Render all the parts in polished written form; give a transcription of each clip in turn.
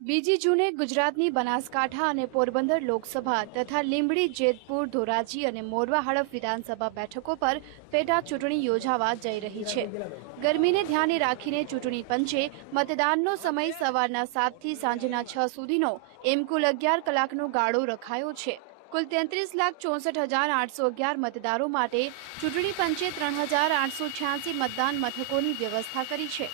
બીજી જૂને ગુજરાતની બનાસકાંઠા અને પોરબંદર લોકસભા તથા લીંબડી, જેતપુર, ધોરાજી અને મોરવા હડફ વિધાનસભા બેઠકો પર પેટા ચૂંટણી યોજાવા જઈ રહી છે। ગરમીને ધ્યાને રાખીને ચૂંટણી પંચે મતદાનનો સમય સવારના 7 થી સાંજના 6 સુધીનો એમ કુલ 11 કલાકનો ગાળો રખાયો છે। કુલ 33,64,811 મતદારો માટે ચૂંટણી પંચે 3,886 મતદાન મથકોની વ્યવસ્થા કરી છે।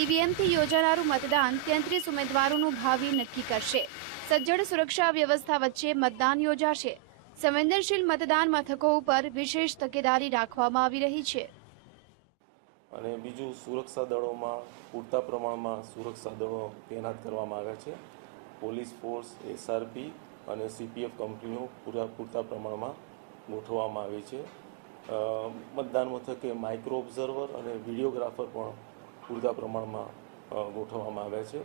ઈવીએમથી યોજાનારું મતદાન 33 ઉમેદવારોનું ભાવિ નક્કી કરશે। સજ્જડ સુરક્ષા વ્યવસ્થા વચ્ચે મતદાન યોજાશે। સંવેદનશીલ મતદાન મથકો ઉપર વિશેષ તકેદારી રાખવામાં આવી રહી છે। અને બીજું, સુરક્ષા દળોમાં પૂરતા પ્રમાણમાં સુરક્ષા દળો તૈનાત કરવામાં આવ્યા છે। પોલીસ ફોર્સ, એસઆરપી અને સીપીએફ કંપનીઓ પૂરતા પ્રમાણમાં ગોઠવવામાં આવી છે। મતદાન મથકે માઇક્રો ઓબ્ઝર્વર અને વિડીયોગ્રાફર પણ પૂરતા પ્રમાણમાં ગોઠવવામાં આવ્યા છે।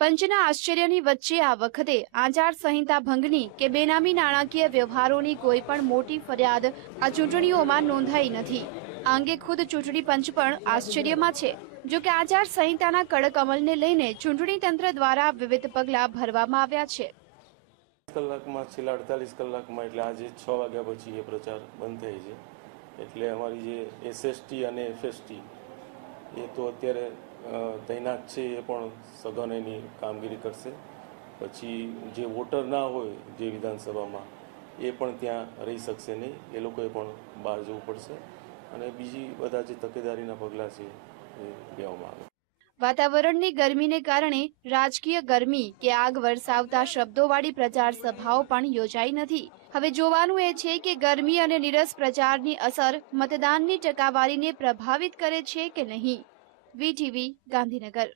પંચના આશ્ચર્યની વચ્ચે આ વખતે આચાર સંહિતા ભંગની કે બેનામી નાણાકીય વ્યવહારોની કોઈ પણ મોટી ફરિયાદ આ ચૂંટણીઓમાં નોંધાઈ નથી। આ અંગે ખુદ ચૂંટણી પંચ પણ આશ્ચર્યમાં છે। જો કે આચાર સંહિતાના કડક અમલને લઈને ચૂંટણી તંત્ર દ્વારા વિવિધ પગલાં ભરવામાં આવ્યા છે। કલાકમાં છેલ્લા 48 કલાકમાં એટલે આજે 6 વાગ્યા પછી એ પ્રચાર બંધ થઈ છે। એટલે અમારી જે એસએસટી અને એફએસટી એ તો અત્યારે તૈનાત છે, એ પણ સઘન એની કામગીરી કરશે। પછી જે વોટર ના હોય જે વિધાનસભામાં એ પણ ત્યાં રહી શકશે નહીં, એ લોકોએ પણ બહાર જવું પડશે અને બીજી બધા જે તકેદારીના પગલાં છે એ લેવામાં આવે। વાતાવરણની ગરમીને કારણે રાજકીય ગરમી કે આગ વરસાવતા શબ્દોવાળી પ્રચાર સભાઓ પણ યોજાઈ નથી। હવે જોવાનું એ છે કે ગરમી અને નીરસ પ્રચારની અસર મતદાનની ટકાવારીને પ્રભાવિત કરે છે કે નહીં। વીટીવી, ગાંધીનગર।